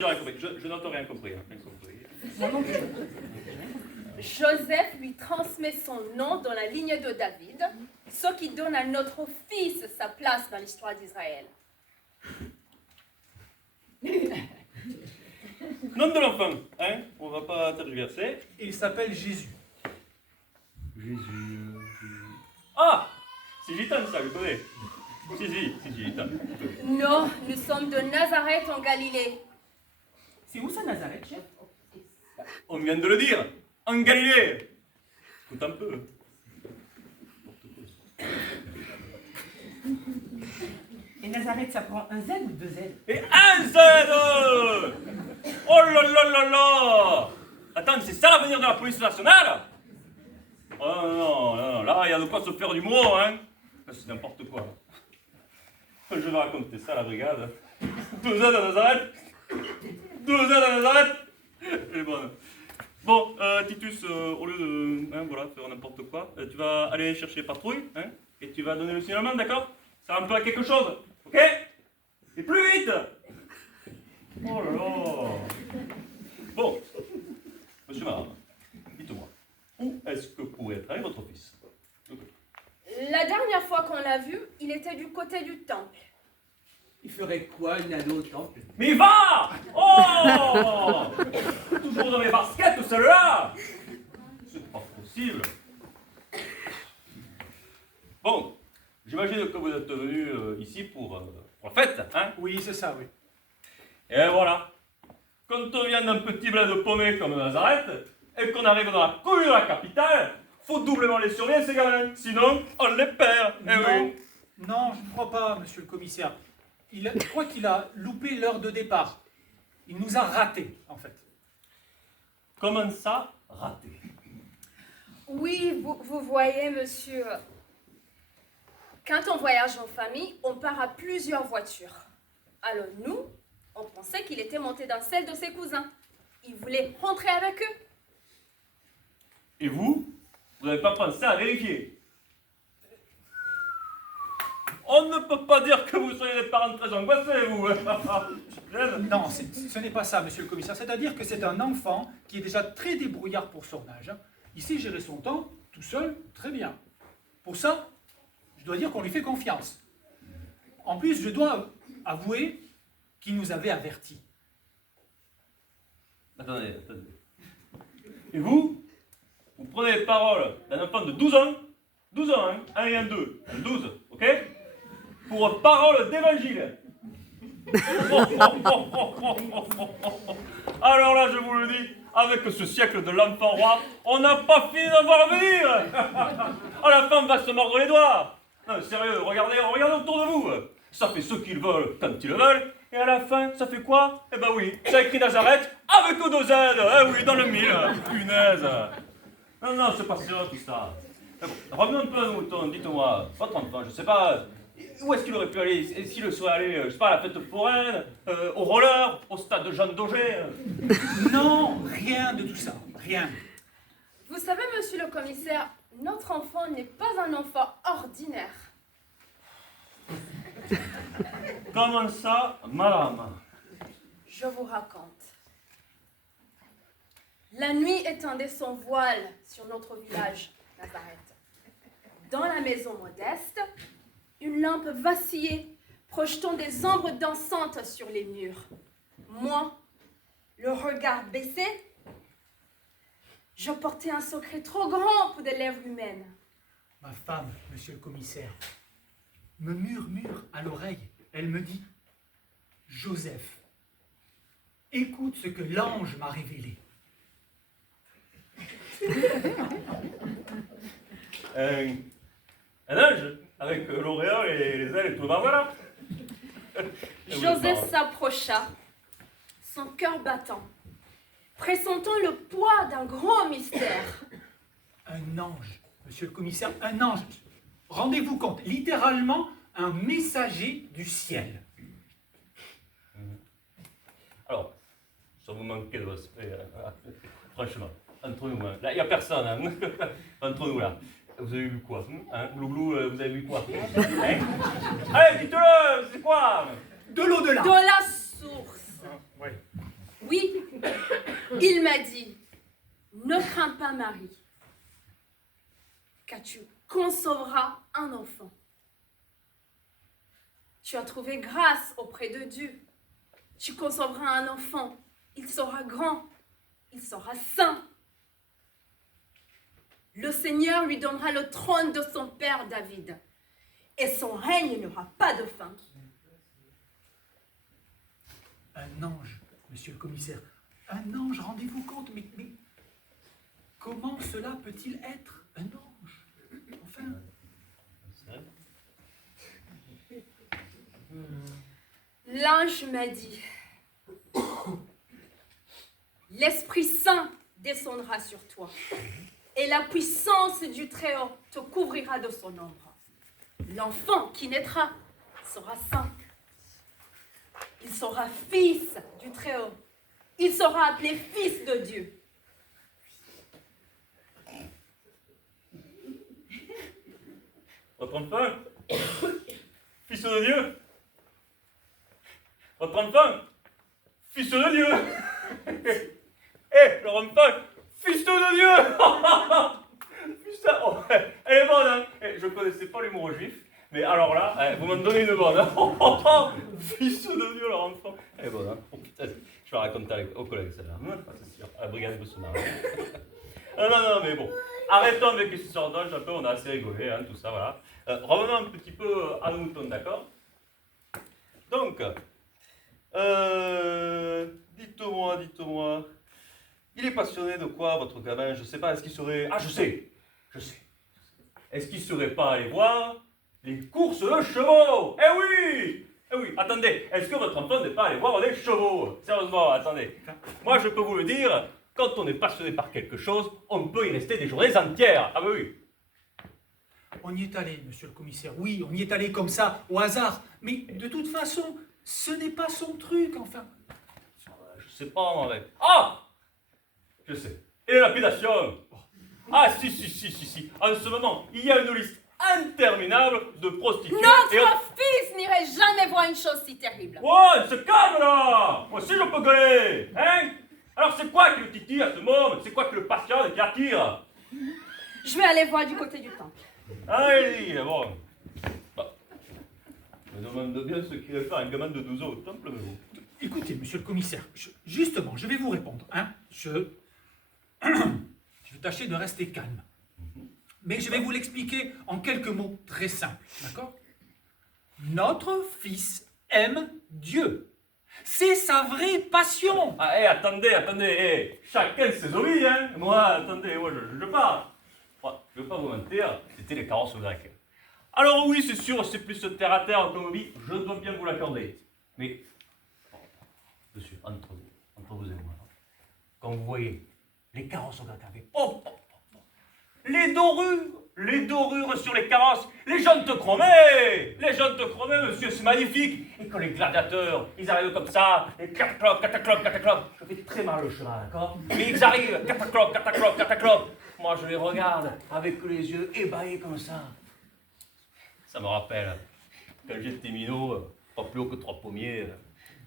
Je n'entends rien compris. Rien compris. Joseph lui transmet son nom dans la ligne de David, ce qui donne à notre fils sa place dans l'histoire d'Israël. Nom de l'enfant, hein? On va pas tergiverser. Il s'appelle Jésus. Jésus. Ah! C'est gitane ça, je connais. Si, gitane. Non, nous sommes de Nazareth en Galilée. C'est où ça, Nazareth, chef? On vient de le dire, en Galilée. Écoute un peu. Et Nazareth, ça prend un Z ou deux Z? Et un Z! Oh là là là là! Attends, c'est ça l'avenir de la police nationale? Oh non, là, il y a de quoi se faire du mot, hein? Là, c'est n'importe quoi. Je vais raconter ça à la brigade. 2 Z à Nazareth! 2 Z à Nazareth! Elle est bonne. Bon, Titus, au lieu de faire n'importe quoi, tu vas aller chercher patrouille, hein, et tu vas donner le signalement, d'accord? Ça va un peu à quelque chose, ok? Et plus vite! Oh là là! Bon, monsieur Marat, dites-moi, où est-ce que pourrait être allé votre fils? La dernière fois qu'on l'a vu, il était du côté du temple. Il ferait quoi, une ado au temple? Mais va! Oh! Toujours dans mes baskets, celle-là! C'est pas possible. Bon, j'imagine que vous êtes venu ici pour la fête, hein? Oui, c'est ça, oui. Et voilà. Quand on vient d'un petit bled paumé comme Nazareth, et qu'on arrive dans la cohue de la capitale, faut doublement les surveiller, ces gamins. Sinon, on les perd. Eh oui. Non, je ne crois pas, monsieur le commissaire. Je crois qu'il a loupé l'heure de départ. Il nous a ratés, en fait. Comment ça, raté? Oui, vous voyez, monsieur, quand on voyage en famille, on part à plusieurs voitures. Alors nous, on pensait qu'il était monté dans celle de ses cousins. Il voulait rentrer avec eux. Et vous n'avez pas pensé à vérifier? On ne peut pas dire que vous soyez des parents très angoissés, vous. Non, ce n'est pas ça, monsieur le commissaire. C'est-à-dire que c'est un enfant qui est déjà très débrouillard pour son âge. Il sait gérer son temps, tout seul, très bien. Pour ça, je dois dire qu'on lui fait confiance. En plus, je dois avouer qu'il nous avait avertis. Attendez. Et vous prenez les paroles d'un enfant de 12 ans, hein, 1 et 1, 2, 12, ok? Pour parole d'évangile. Alors là, je vous le dis, avec ce siècle de l'enfant roi, on n'a pas fini d'en voir venir. Ah, la femme va se mordre les doigts. Non, sérieux, regardez autour de vous. Ça fait ce qu'ils veulent quand ils le veulent. Et à la fin, ça fait quoi? Eh ben oui, ça écrit Nazareth avec O2 Z. Eh oui, dans le mille. Punaise. Non, c'est pas sérieux tout ça. Bon, revenons un peu à nos moutons. Dites-moi, votre enfant, je sais pas, où est-ce qu'il aurait pu aller? Est-ce qu'il serait allé, je sais pas, à la fête foraine, au roller, au stade de Jean Daugé? Non, rien de tout ça, rien. Vous savez, monsieur le commissaire, notre enfant n'est pas un enfant ordinaire. Comment ça, madame? Je vous raconte. La nuit étendait son voile sur notre village, Nazareth. Dans la maison modeste, une lampe vacillait, projetant des ombres dansantes sur les murs. Moi, le regard baissé, je portais un secret trop grand pour des lèvres humaines. Ma femme, monsieur le commissaire, me murmure à l'oreille. Elle me dit, Joseph, écoute ce que l'ange m'a révélé. Un ange avec l'auréole et les ailes et tout le voilà. Joseph s'approcha, son cœur battant, pressentant le poids d'un grand mystère. Un ange, monsieur le commissaire, un ange. Rendez-vous compte, littéralement, un messager du ciel. Alors, ça vous manquait de respect, franchement, entre nous, là, il n'y a personne, hein. Entre nous, là. Vous avez vu quoi, hein? Glouglou, vous avez vu quoi, hein? Allez, dites-le, c'est quoi? De l'au-delà. De la source. Oui. Il m'a dit, ne crains pas Marie, car tu concevras un enfant. Tu as trouvé grâce auprès de Dieu. Tu concevras un enfant. Il sera grand. Il sera saint. Le Seigneur lui donnera le trône de son père David. Et son règne n'aura pas de fin. Un ange, monsieur le commissaire. Un ange, rendez-vous compte, mais comment cela peut-il être un ange? Enfin, l'ange m'a dit, l'Esprit Saint descendra sur toi, et la puissance du Très-Haut te couvrira de son ombre. L'enfant qui naîtra sera saint. Il sera fils du Très-Haut. Il sera appelé fils de Dieu. Votre enfant, fils de Dieu. Votre enfant, fils de Dieu. Leur enfant, fils de Dieu. Putain, oh, elle est bonne, hein. Je connaissais pas l'humour juif, mais alors là, vous m'en donnez une bonne. Hein. Fils de Dieu, leur enfant. Elle est bonne, hein. Oh, putain, je vais raconter aux collègues celle-là. C'est sûr, à la brigade de Bessonard. Non, mais bon. Arrêtons avec les histoires d'ange, un peu, on a assez rigolé, hein, tout ça, voilà. Revenons un petit peu à nos moutons, d'accord? Donc, dites-moi, il est passionné de quoi, votre gamin? Je sais pas, est-ce qu'il serait... Ah, je sais. Est-ce qu'il serait pas allé voir les courses de chevaux? Eh oui, attendez, est-ce que votre enfant n'est pas allé voir les chevaux? Sérieusement, attendez. Moi, je peux vous le dire, quand on est passionné par quelque chose, on peut y rester des journées entières. Ah oui. on y est allé, monsieur le commissaire. Oui, on y est allé comme ça, au hasard. Mais de toute façon, ce n'est pas son truc, enfin. Je sais pas, en vrai. Ah! Je sais. Et la lapidation. Ah, si. En ce moment, il y a une liste interminable de prostituées. Notre fils n'irait jamais voir une chose si terrible. Ouais, se calme là! Moi aussi je peux gueuler, hein? Alors c'est quoi qui le titille à ce moment? C'est quoi qui le passionne et qui attire? Je vais aller voir du côté du temple. Allez, bon. Bah, je me demande bien ce qu'il va faire un gamin de 12 ans au temple, mais bon. Écoutez, monsieur le commissaire, justement, je vais vous répondre. Hein, je vais tâcher de rester calme. Mais je vais vous l'expliquer en quelques mots très simples, d'accord? Notre fils aime Dieu. C'est sa vraie passion. Ah, attendez, chacun ses oreilles, hein? Moi, attendez, je parle. Je ne vais pas vous mentir, c'était les carrosses grecques. Alors oui, c'est sûr, c'est plus terre à terre automobile, je dois bien vous l'accorder. Mais, monsieur, entre vous et moi, quand vous voyez les carrosses grecques avec les dorures sur les carrosses, les jantes chromées, monsieur, c'est magnifique. Et quand les gladiateurs, ils arrivent comme ça, et cataclope, je fais très mal le cheval, d'accord? Mais ils arrivent, cataclope. Moi, je les regarde avec les yeux ébahis comme ça. Ça me rappelle, quand j'étais minot, pas plus haut que 3 pommiers,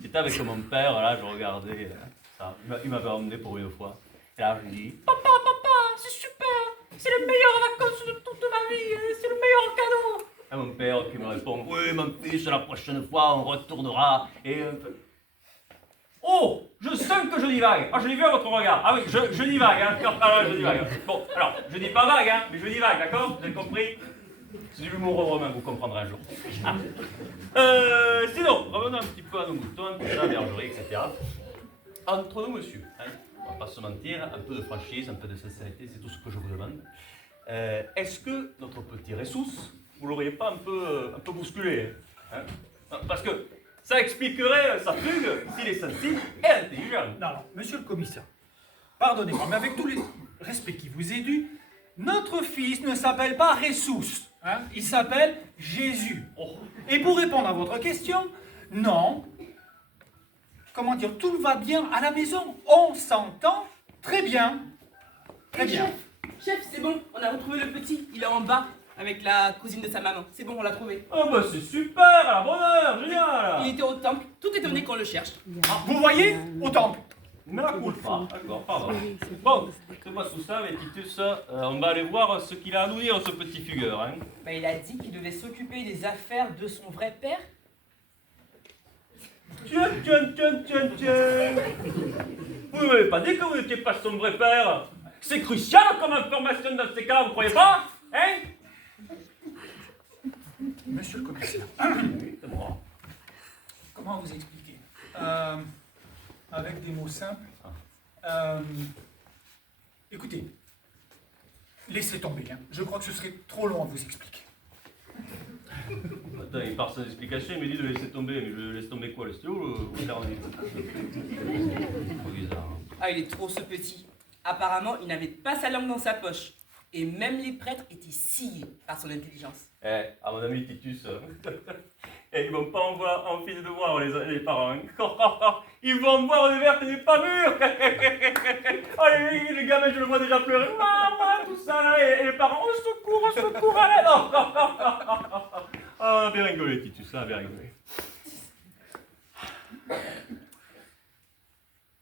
j'étais avec mon père, là, je regardais ça. Il m'avait emmené pour une fois. Et là, je lui dis, papa, c'est super, c'est les meilleures vacances de toute ma vie, c'est le meilleur cadeau. Et mon père qui me répond, oui, mon fils, la prochaine fois, on retournera. Et oh, je sens que je divague. Ah, je l'ai vu à votre regard. Ah oui, je divague, hein. Ah, je divague. Bon, alors, je dis pas vague, hein, mais je divague, d'accord? Vous avez compris? C'est du l'humour romain, vous comprendrez un jour. Sinon, revenons un petit peu à nos moutons, tout ça, bergerie, etc. Entre nous, monsieur, hein, on va pas se mentir, un peu de franchise, un peu de sincérité, c'est tout ce que je vous demande. Est-ce que notre petit Ressus, vous l'auriez pas un peu bousculé, hein? Parce que ça expliquerait sa fugue s'il est sensible et intelligent. Non, monsieur le commissaire, pardonnez-moi, mais avec tous les respects qui vous est dû, notre fils ne s'appelle pas Ressus, hein, il s'appelle Jésus. Oh. Et pour répondre à votre question, non, comment dire, tout va bien à la maison, on s'entend très bien. Très bien. Chef, c'est bon, on a retrouvé le petit, il est en bas, avec la cousine de sa maman. C'est bon, on l'a trouvé. Oh bah c'est super, à la bonne heure, génial. Il était au temple, tout est venu qu'on le cherche. Ah, vous voyez, au temple. Mais la coule pas, d'accord, pardon. Bon, c'est pas tout ça, mais Titus, on va aller voir ce qu'il a à nous dire, ce petit fugueur. Hein. Bah, il a dit qu'il devait s'occuper des affaires de son vrai père. Tiens. Vous ne m'avez pas dit que vous n'étiez pas son vrai père. C'est crucial comme information dans ces cas, vous croyez pas? Hein? Monsieur le commissaire, C'est moi. comment vous expliquer avec des mots simples. Écoutez, laissez tomber. Hein. Je crois que ce serait trop long à vous expliquer. Attends, il part sans explication, il me dit de laisser tomber. Mais je laisse tomber quoi, le stylo ou le carnet? Trop bizarre. Hein. Ah, il est trop ce petit. Apparemment, il n'avait pas sa langue dans sa poche. Et même les prêtres étaient sciés par son intelligence. À mon ami Titus, ils vont pas en fil de voir les parents. Ils vont me voir des vertes et des pas mûres. Oh, les gamins, je le vois déjà pleurer. Maman, tout ça. Et les parents, au secours, à l'aide. Ah, bien rigolé, Titus, bien rigolé.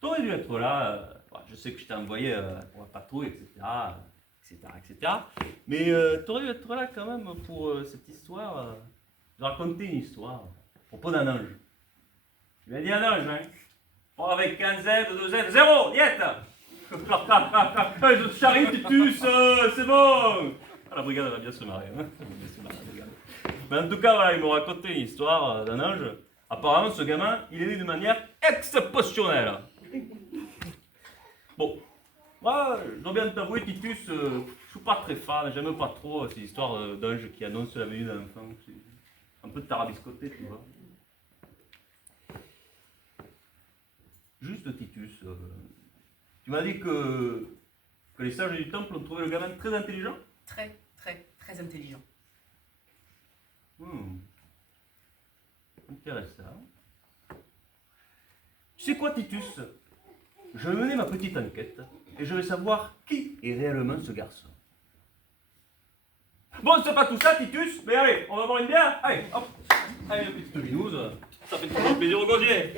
T'aurais dû être là. Je sais que je t'ai envoyé pour la patrouille, etc. Mais t'aurais dû être là quand même pour cette histoire, de raconter une histoire à propos d'un ange. Tu m'as dit un ange, hein? Bon, avec un Z, 2 Z, 0, diète. Je te charrie, Titus, c'est bon. Ah, la brigade va bien se marrer. Hein? Mais en tout cas, voilà, il m'a raconté une histoire d'un ange. Apparemment, ce gamin, il est né de manière exceptionnelle. Bon, moi, je dois bien t'avouer, Titus, je suis pas très fan, j'aime pas trop ces histoires d'anges qui annoncent la venue d'un enfant. C'est un peu de tarabiscoté, tu vois. Juste, Titus, tu m'as dit que les sages du temple ont trouvé le gamin très intelligent? Très intelligent. Intéressant. Tu sais quoi, Titus? Je vais mener ma petite enquête et je vais savoir qui est réellement ce garçon. Bon, c'est pas tout ça, Titus, mais allez, on va voir une bière. Allez, hop. Allez, une petite binouse. Ça fait toujours plaisir au gosier.